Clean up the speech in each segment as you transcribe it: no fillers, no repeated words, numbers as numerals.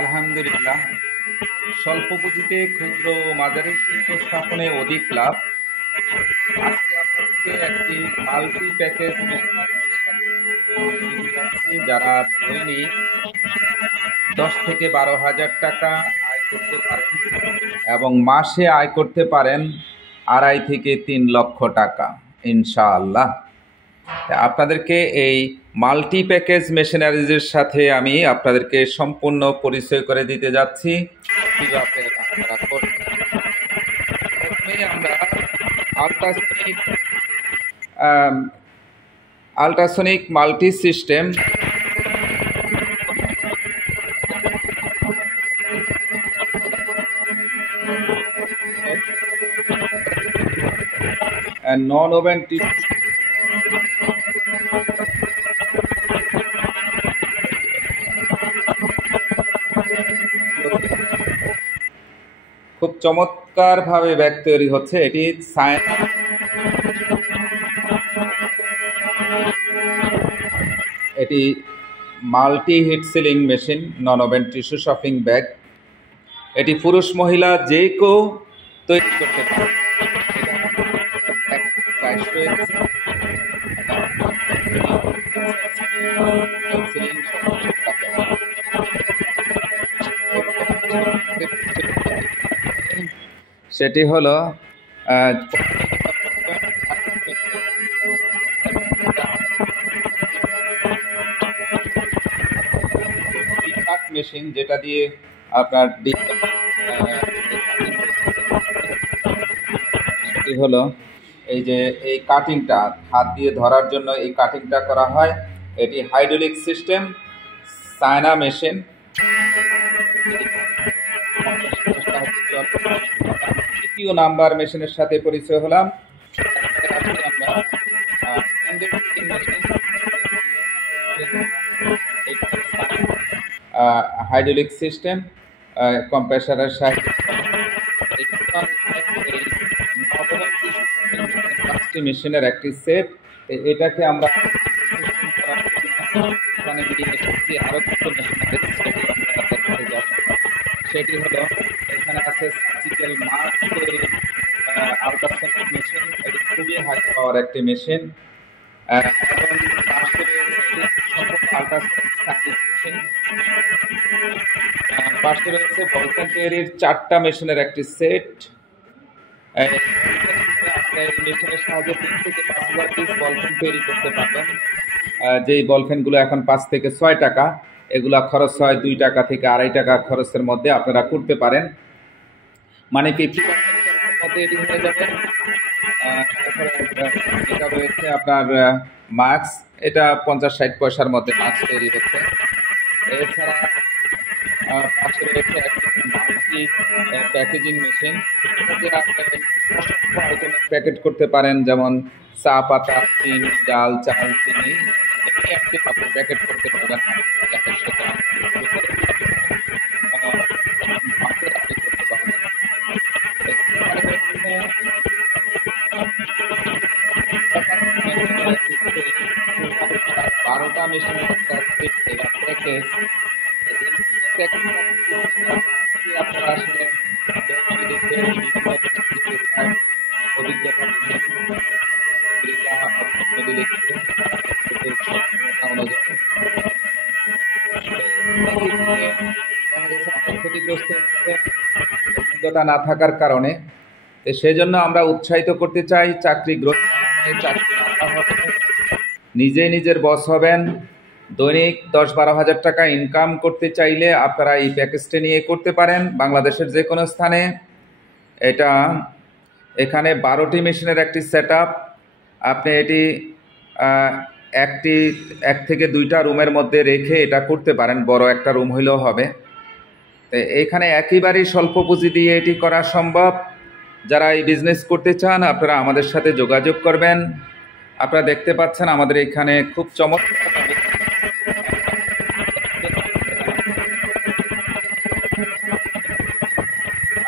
আলহামদুলিল্লাহ। স্বল্প পুঁজিতে ক্ষুদ্র ও মাঝারি শিল্প স্থাপনে অধিক লাভ। আজকে আপনাদেরকে একটি মাল্টি প্যাকেজ মেশিনারিজের সাথে দিতে যাচ্ছি, যারা দৈনিক 10 থেকে 12 হাজার টাকা আয় করতে পারেন এবং মাসে আয় করতে পারেন 2.5 থেকে 3 লক্ষ টাকা ইনশাআল্লাহ। আপনাদেরকে এই মাল্টি প্যাকেজ মেশিনারিজের সাথে আমি আপনাদেরকে সম্পূর্ণ পরিচয় করে দিতে যাচ্ছি কিভাবে আপনারা করবেন। প্রথমে আমরা ultrasonic multi system non woven খুব চমৎকার ভাবে ব্যাগ তৈরি হচ্ছে। এটি এটি multi heat sealing machine, non woven tissue shopping bag. এটি পুরুষ মহিলা যে কেউ তৈরি করতে পারে। সেটি হলো মেশিন, যেটা দিয়ে আপনার সেটি হলো এই যে এই কাটিংটা হাত দিয়ে ধরার জন্য এই কাটিংটা করা হয়। এটি হাইড্রোলিক সিস্টেম চায়না মেশিন। তৃতীয় নাম্বার মেশিনের সাথে পরিচয় হলাম। হাইড্রোলিক সিস্টেম কম্প্রেসারের সাহায্যে মেশিনের একটি সেট। এটাকে আমরা আরো সেটি হলো এখানে আছে সার্জিক্যাল মাস্ক তৈরি আল্ট্রাসনিক মেশিন। এটি খুবই হাই পাওয়ার একটি মেশিন। পাশে রয়েছে বলফেন তৈরির 4টা মেশিনের একটি সেট। মেশিনের সাহায্যে 3 থেকে 5,000 পিস বলফেন তৈরি করতে পারবেন। যেই বলফেনগুলো এখন 5 থেকে 6 টাকা, এগুলা খরচ হয় 2 টাকা থেকে 2.5 টাকা খরচের মধ্যে আপনারা করতে পারেন। মানে 50% মধ্যে এটি হয়ে যাবে। এটা রয়েছে আপনার মাস্ক, এটা 50-60 পয়সার মধ্যে মাস্ক তৈরি হচ্ছে। এছাড়া পাশে রয়েছে একটি প্যাকেজিং মেশিন, প্যাকেট করতে পারেন, যেমন চা পাতা, চিনি, ডাল, চাল, চিনি একটি প্যাকেট করতে পারবেন। বারোটা মেশিনের প্যাকেজ আপনারা আসলে অভিজ্ঞতা ক্ষতিগ্রস্ত অভিজ্ঞতা না থাকার কারণে সেই জন্য আমরা উৎসাহিত করতে চাই চাকরি গ্রহণ, নিজে নিজের বস হবেন। দৈনিক 10-12 হাজার টাকা ইনকাম করতে চাইলে আপনারা এই প্যাকেজটি নিয়ে করতে পারেন বাংলাদেশের যে কোনো স্থানে। এটা এখানে 12টি মেশিনের একটি সেট আপ। আপনি এটি 1 থেকে 2টা রুমের মধ্যে রেখে এটা করতে পারেন, বড় একটা রুম হইলেও হবে। তো এখানে একেবারেই স্বল্প পুঁজি দিয়ে এটি করা সম্ভব। যারা এই বিজনেস করতে চান আপনারা আমাদের সাথে যোগাযোগ করবেন। আপনারা দেখতে পাচ্ছেন আমাদের এখানে খুব চমৎকার,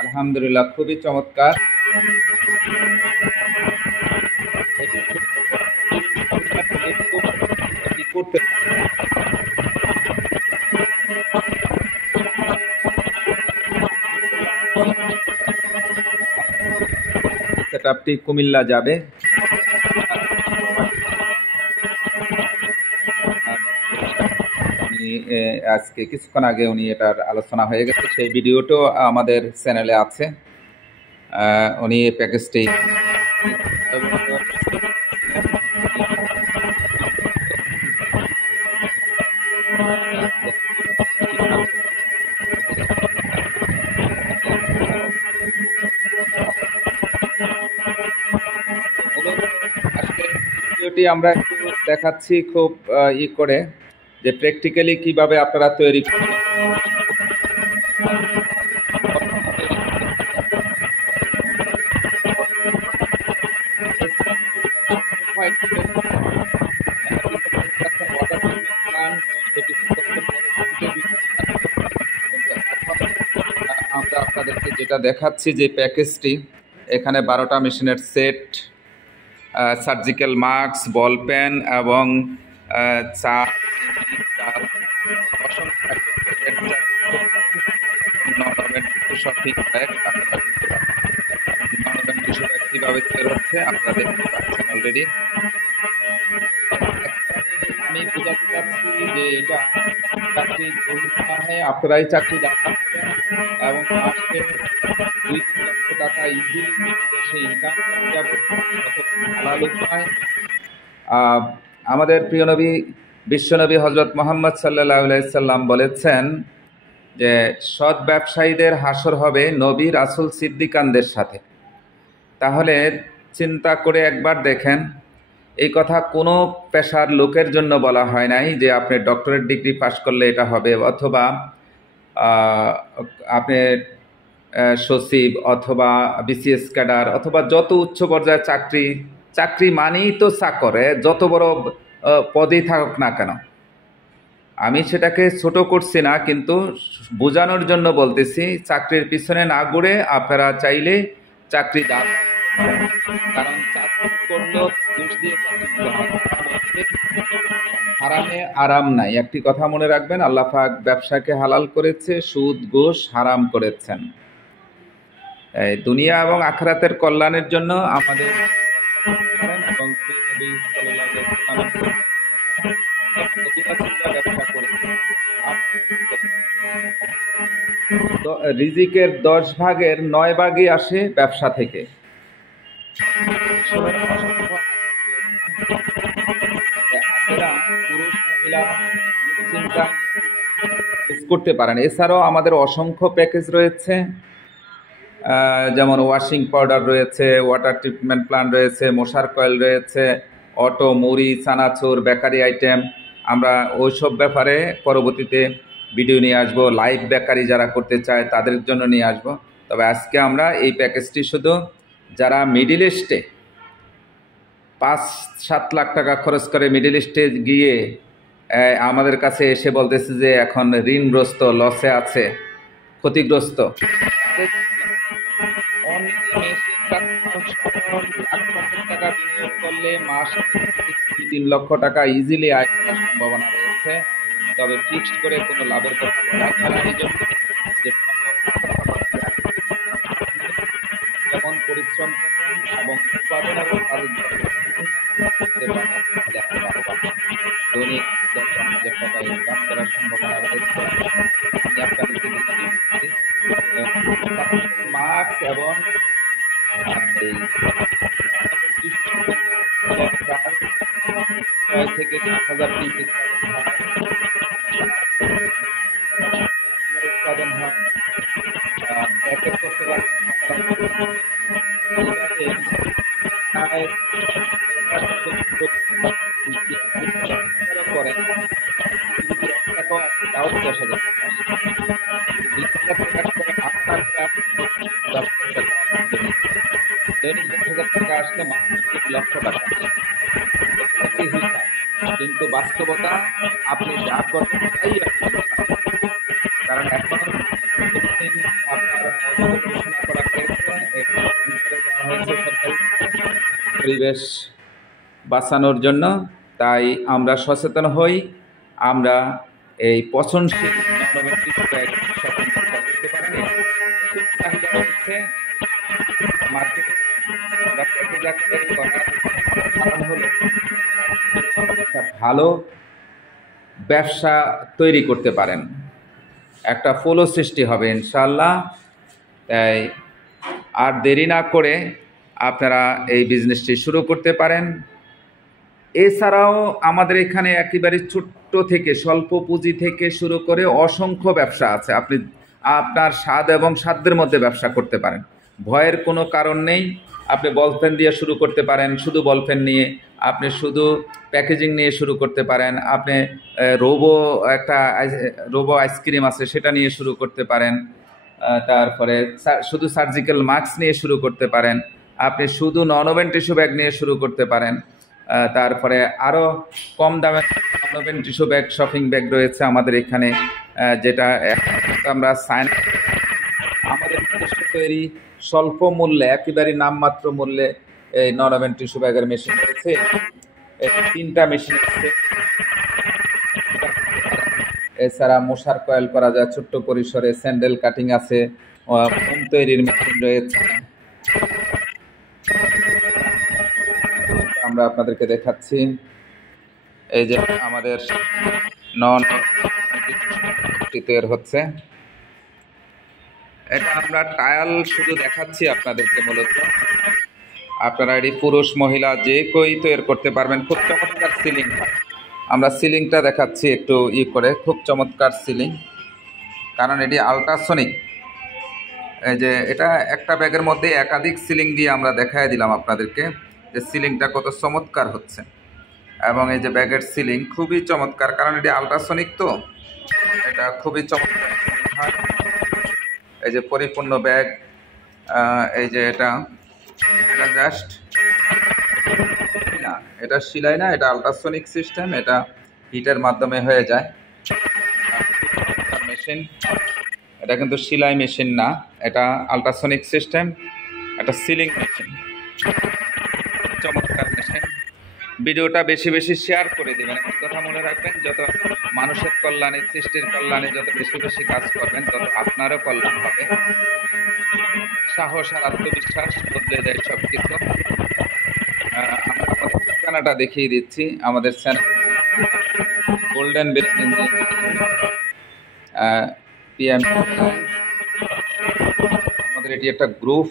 আলহামদুলিল্লাহ খুবই চমৎকার। করতে সেটআপটি কুমিল্লা যাবে। আজকে কিছুক্ষণ আগে উনি এটার আলোচনা হয়ে গেছে, সেই ভিডিওটাও আমাদের চ্যানেলে আছে। উনি এই প্যাকেজটি ভিডিওটি আমরা একটু দেখাচ্ছি খুব করে যে প্র্যাকটিক্যালি কিভাবে আপনারা তৈরি করবেন। আমরা আপনাদেরকে যেটা দেখাচ্ছি যে প্যাকেজটি, এখানে 12টা মেশিনের set, surgical mask, ball pen এবং কিভাবে তৈরি হচ্ছে আপনারা দেখতে পাচ্ছেন অলরেডি। আমি বোঝাতে চাচ্ছি যে এটা চাকরি আপনারাই চাকরি এবং মাসে 2-3 লক্ষ টাকা ইজিলি দেশে ইনকাম আমাদের প্রিয় নবী বিশ্বনবী হজরত মোহাম্মদ সাল্লাল্লাহু আলাইহি সাল্লাম বলেছেন যে সৎ ব্যবসায়ীদের হাসর হবে নবী, রাসূল, সিদ্দিকানদের সাথে। তাহলে চিন্তা করে একবার দেখেন, এই কথা কোনো পেশার লোকের জন্য বলা হয় নাই যে আপনি ডক্টরেট ডিগ্রি পাশ করলে এটা হবে, অথবা আপনি সচিব অথবা বিসিএস ক্যাডার অথবা যত উচ্চ পর্যায়ে চাকরি মানেই তো চাকরে, যত বড় পদেই থাকুক না কেন। আমি সেটাকে ছোট করছি না, কিন্তু বোঝানোর জন্য বলতেছি চাকরির পিছনে না ঘুরে আপনারা চাইলে চাকরি দান, কারণ চাকরি করলেও ঘুষ দিয়ে হারামে আরাম নাই। একটি কথা মনে রাখবেন, আল্লাহ পাক ব্যবসাকে হালাল করেছে, সুদ ঘুষ হারাম করেছেন। দুনিয়া এবং আখিরাতের কল্যাণের জন্য আমাদের রিজিকের 10 ভাগের 9 ভাগই আসে ব্যবসা থেকে। করতে পারেন। এছাড়াও আমাদের অসংখ্য প্যাকেজ রয়েছে, যেমন ওয়াশিং পাউডার রয়েছে, ওয়াটার ট্রিটমেন্ট প্ল্যান্ট রয়েছে, মশার কয়েল রয়েছে, অটো, মুড়ি, চানাচুর, বেকারি আইটেম। আমরা ওইসব ব্যাপারে পরবর্তীতে ভিডিও নিয়ে আসবো। লাইভ বেকারি যারা করতে চায় তাদের জন্য নিয়ে আসবো। তবে আজকে আমরা এই প্যাকেজটি শুধু যারা মিডিল ইস্টে 5-7 লাখ টাকা খরচ করে মিডিল ইস্টে গিয়ে আমাদের কাছে এসে বলতেছে যে এখন ঋণগ্রস্ত, লসে আছে, ক্ষতিগ্রস্ত, টাকা বিনিয়োগ করলে মাস 2-3 লক্ষ টাকা ইজিলি আয় করার সম্ভাবনা রয়েছে। তবে ফিক্সড করে কোনো লাভের কথা বলা যায় না। এই জন্য যেমন পরিশ্রম এবং উৎপাদন এবং দৈনিক 10,000 টাকা ইনকাম করার সম্ভাবনা রয়েছে। আমি আপনাদেরকে মাস্ক এবং থেকে 7,000 পিস উৎপাদন হয়। প্যাকেট করতে তাও 10,000 দৈনিক 10,000 টাকা আসলে মাত্র 1 লক্ষ টাকা। কিন্তু বাস্তবতা আপনি যা করবেন তাই, কারণ এখন পরিবেশ বাঁচানোর জন্য। তাই আমরা সচেতন হই, আমরা এই পচনশীল আকারে করার কারণ হলো একটা ভালো ব্যবসা তৈরি করতে পারেন, একটা ফ্লো সৃষ্টি হবে ইনশাআল্লাহ। তাই আর দেরি না করে আপনারা এই বিজনেসটি শুরু করতে পারেন। এছাড়াও আমাদের এখানে একেবারে ছোট্ট থেকে স্বল্প পুঁজি থেকে শুরু করে অসংখ্য ব্যবসা আছে। আপনি আপনার স্বাদ এবং সাধ্যের মধ্যে ব্যবসা করতে পারেন, ভয়ের কোনো কারণ নেই। আপনি বল পেন দিয়ে শুরু করতে পারেন, শুধু বল পেন নিয়ে। আপনি শুধু প্যাকেজিং নিয়ে শুরু করতে পারেন। আপনি রোবো একটা রোবো আইসক্রিম আছে, সেটা নিয়ে শুরু করতে পারেন। তারপরে শুধু সার্জিক্যাল মাস্ক নিয়ে শুরু করতে পারেন। আপনি শুধু নন ওভেন টিস্যু ব্যাগ নিয়ে শুরু করতে পারেন। তারপরে আরও কম দামে নন woven tissue bag, shopping bag রয়েছে আমাদের এখানে, যেটা আমরা সাইন আমাদের নিজস্ব তৈরি স্বল্প মূল্যে, একেবারে নামমাত্র মূল্যে এই নন ওভেন টিস্যু ব্যাগের মেশিন রয়েছে। 3টা মেশিন আছে। এছাড়া মশার কয়েল করা যায় ছোট্ট পরিসরে, স্যান্ডেল কাটিং আছে, মোম তৈরির মেশিন রয়েছে। আমরা আপনাদেরকে দেখাচ্ছি, এই যে আমাদের নন তৈরি হচ্ছে। এটা আমরা টায়াল শুধু দেখাচ্ছি আপনাদেরকে, মূলত আপনারা এটি পুরুষ মহিলা যে কেউই তৈরি করতে পারবেন। খুব চমৎকার সিলিং, আমরা সিলিংটা দেখাচ্ছি একটু করে, খুব চমৎকার সিলিং, কারণ এটি আল্ট্রাসনিক। এই যে এটা একটা ব্যাগের মধ্যে একাধিক সিলিং দিয়ে আমরা দেখাই দিলাম আপনাদেরকে যে সিলিংটা কত চমৎকার হচ্ছে। এবং এই যে ব্যাগের সিলিং খুবই চমৎকার, কারণ এটি আল্ট্রাসনিক, তো এটা খুবই চমৎকার হয়। এই যে পরিপূর্ণ ব্যাগ, এই যে এটা জাস্ট না, এটা সিলাই না, এটা আল্ট্রাসনিক সিস্টেম, এটা হিটের মাধ্যমে হয়ে যায়। মেশিন এটা কিন্তু সিলাই মেশিন না, এটা আল্ট্রাসনিক সিস্টেম, এটা সিলিং মেশিন। চমৎকার মেশিন। ভিডিওটা বেশি বেশি শেয়ার করে দেবেন। একটা কথা মনে রাখবেন, যত মানুষের কল্যাণে, সৃষ্টির কল্যাণে যত বেশি বেশি কাজ করবেন, তত আপনারও কল্যাণ হবে। সাহস আর আত্মবিশ্বাস বদলে দেয় সব কিছু। আমরা আমাদের ঠিকানাটা দেখিয়ে দিচ্ছি। আমাদের চ্যানেল গোল্ডেন বিল্ডিং, পিএম। আমাদের এটি একটা গ্রুপ,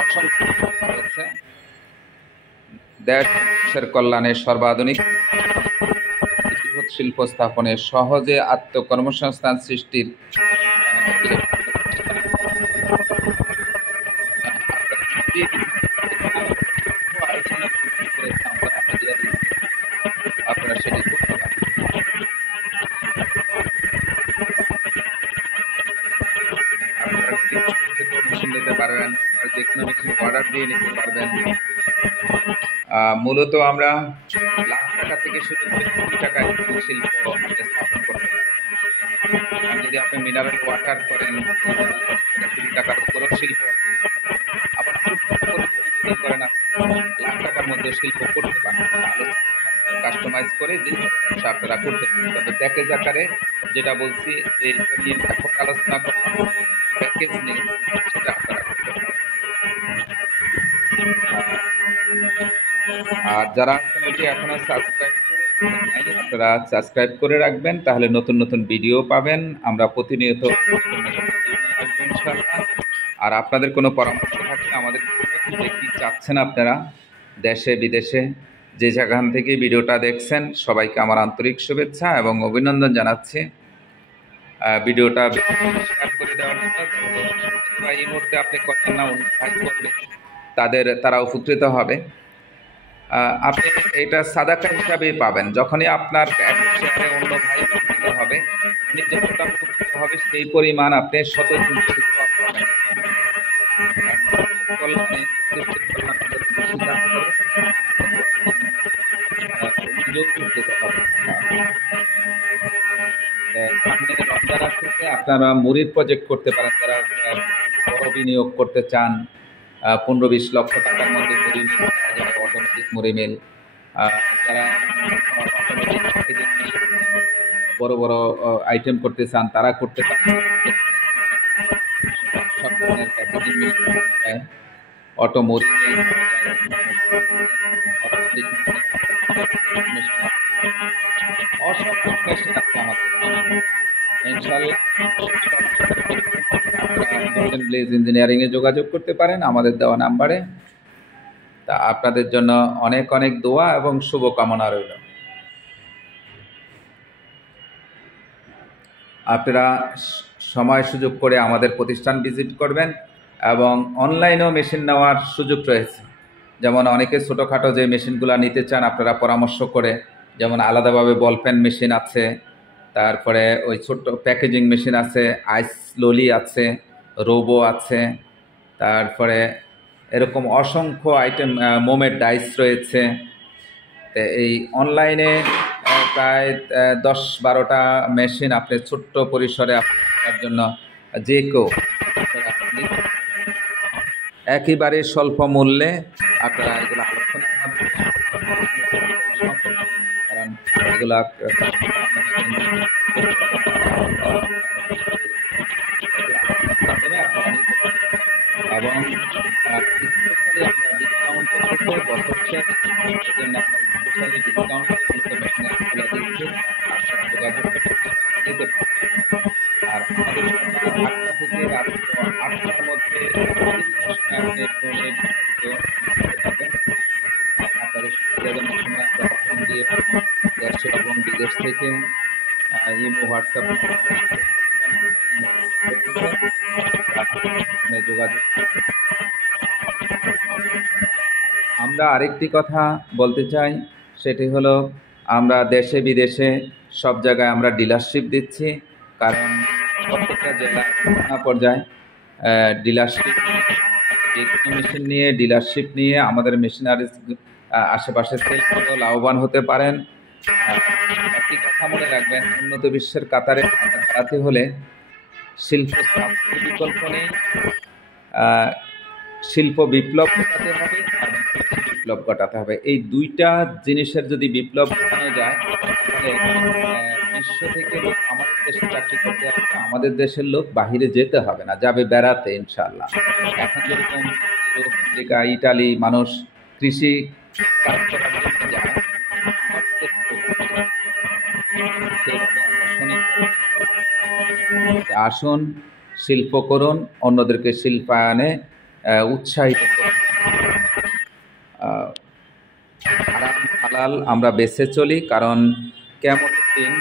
অসংখ্য রয়েছে। দেশের কল্যাণে সর্বাধুনিক শিল্প স্থাপনে সহজে আত্মকর্মসংস্থান সৃষ্টির আপনারা সেটি করতে পারেন। মেশিন নিতে পারবেন, যে কোনো মেশিন অর্ডার দিয়ে নিতে পারবেন। মূলত আমরা লাখ টাকা থেকে শুরু করে কোটি টাকায় শিল্প স্থাপন করতে পারি। যদি আপনি মিনারেল ওয়াটার করেন, কোটি টাকার উপরও শিল্প। আবার করেন লাখ টাকার মধ্যে শিল্প করতে পারেন, ভালো কাস্টমাইজ করে যে ব্যবসা আপনারা করতে পারেন। তবে প্যাকেজ আকারে যেটা বলছি, যে নিয়ে এখন আলোচনা করলাম, প্যাকেজ নিয়ে সেটা আপনারা করতে পারেন। আর যারা চ্যানেলটি এখনো সাবস্ক্রাইব করে নাই, আপনারা সাবস্ক্রাইব করে রাখবেন, তাহলে নতুন নতুন ভিডিও পাবেন। আমরা প্রতিনিয়ত আর আপনাদের কোনো পরামর্শ থাকলে আমাদের কি চাচ্ছেন আপনারা দেশে বিদেশে, যে যেখান থেকে ভিডিওটা দেখছেন, সবাইকে আমার আন্তরিক শুভেচ্ছা এবং অভিনন্দন জানাচ্ছি। ভিডিওটা শেয়ার করে দেওয়ার জন্য। এই মুহূর্তে আপনি করেন না, করবে তারা উপকৃত হবে। আপনি এটা সাদাকা হিসাবেই পাবেন। যখনই আপনার শেয়ারে অন্য ভাই উপকৃত হবে, আপনি যতটা উপকৃত হবে সেই পরিমাণ আপনি আপনারা মুড়ির প্রজেক্ট করতে পারেন। যারা বড় বিনিয়োগ করতে চান, 15-20 লক্ষ টাকার মধ্যে মুড়ি মিল, অটোমেটিক মুড়ি মিল, যারা বড় বড় আইটেম করতে চান, তারা করতে পারেন। সব ধরনের প্যাকেজিং মিল, অটোমোবাইল, অসংখ্য মেশিন আছে আমাদের। ইনশাল্লাহ গোল্ডেন ব্লেজ ইঞ্জিনিয়ারিং এ যোগাযোগ করতে পারেন আমাদের দেওয়া নাম্বারে। তা আপনাদের জন্য অনেক অনেক দোয়া এবং শুভকামনা রইল। আপনারা সময় সুযোগ করে আমাদের প্রতিষ্ঠান ভিজিট করবেন এবং অনলাইনেও মেশিন নেওয়ার সুযোগ রয়েছে। যেমন অনেকে ছোটোখাটো যে মেশিনগুলো নিতে চান আপনারা পরামর্শ করে, যেমন আলাদাভাবে বল পেন মেশিন আছে, তারপরে ওই ছোট্ট প্যাকেজিং মেশিন আছে, আইস ললি আছে, রোবো আছে, তারপরে এরকম অসংখ্য আইটেম, মোমের ডাইস রয়েছে। তো এই অনলাইনে প্রায় 10-12টা মেশিন আপনি ছোট্ট পরিসরে আপনার জন্য যে কেউ একেবারে স্বল্প মূল্যে আপনারা এগুলো আলোচনার মাধ্যমে, কারণ এগুলা এবং স্পেশালি আমরা ডিসকাউন্ট করতেছে বছর শেষ জন্য আমরা স্পেশালি ডিসকাউন্ট মেশিনের খুলে দিচ্ছি। আপনারা যোগাযোগ নিতে পারেন। আর আমাদের সকাল 8টা থেকে রাত 8টার মধ্যে আপনি ফোনে আপনাদের সুবিধাজনক সময় আমরা ফোন দিয়ে দেশ এবং বিদেশ থেকে ইমো, হোয়াটসঅ্যাপ যোগাযোগ। আমরা আরেকটি কথা বলতে চাই, সেটি হলো আমরা দেশে বিদেশে সব জায়গায় আমরা ডিলারশিপ দিচ্ছি, কারণ প্রত্যেকটা জেলায় থানা পর্যায়ে ডিলারশিপ, যে কোনো মেশিন নিয়ে ডিলারশিপ নিয়ে আমাদের মেশিনারিজ আশেপাশে সেল করেও লাভবান হতে পারেন। একটি কথা মনে রাখবেন, উন্নত বিশ্বের কাতারে দাঁড়াতে হলে শিল্প স্থাপনের বিকল্প নেই, শিল্প বিপ্লব ঘটাতে হবে এবং কৃষি বিপ্লব ঘটাতে হবে। এই দুইটা জিনিসের যদি বিপ্লব ঘটানো যায় তাহলে বিশ্ব থেকে লোক আমাদের দেশে চাকরি করতে হবে, আমাদের দেশের লোক বাহিরে যেতে হবে না, যাবে বেড়াতে ইনশাল্লাহ। এখন যেরকম আমেরিকা, ইটালি মানুষ কৃষি কাজ করার জন্য যায়, আসুন শিল্প করুন, অন্যদেরকে শিল্পায়নে উৎসাহিত করুন। হারাম হালাল আমরা বেছে চলি, কারণ কিয়ামতের দিন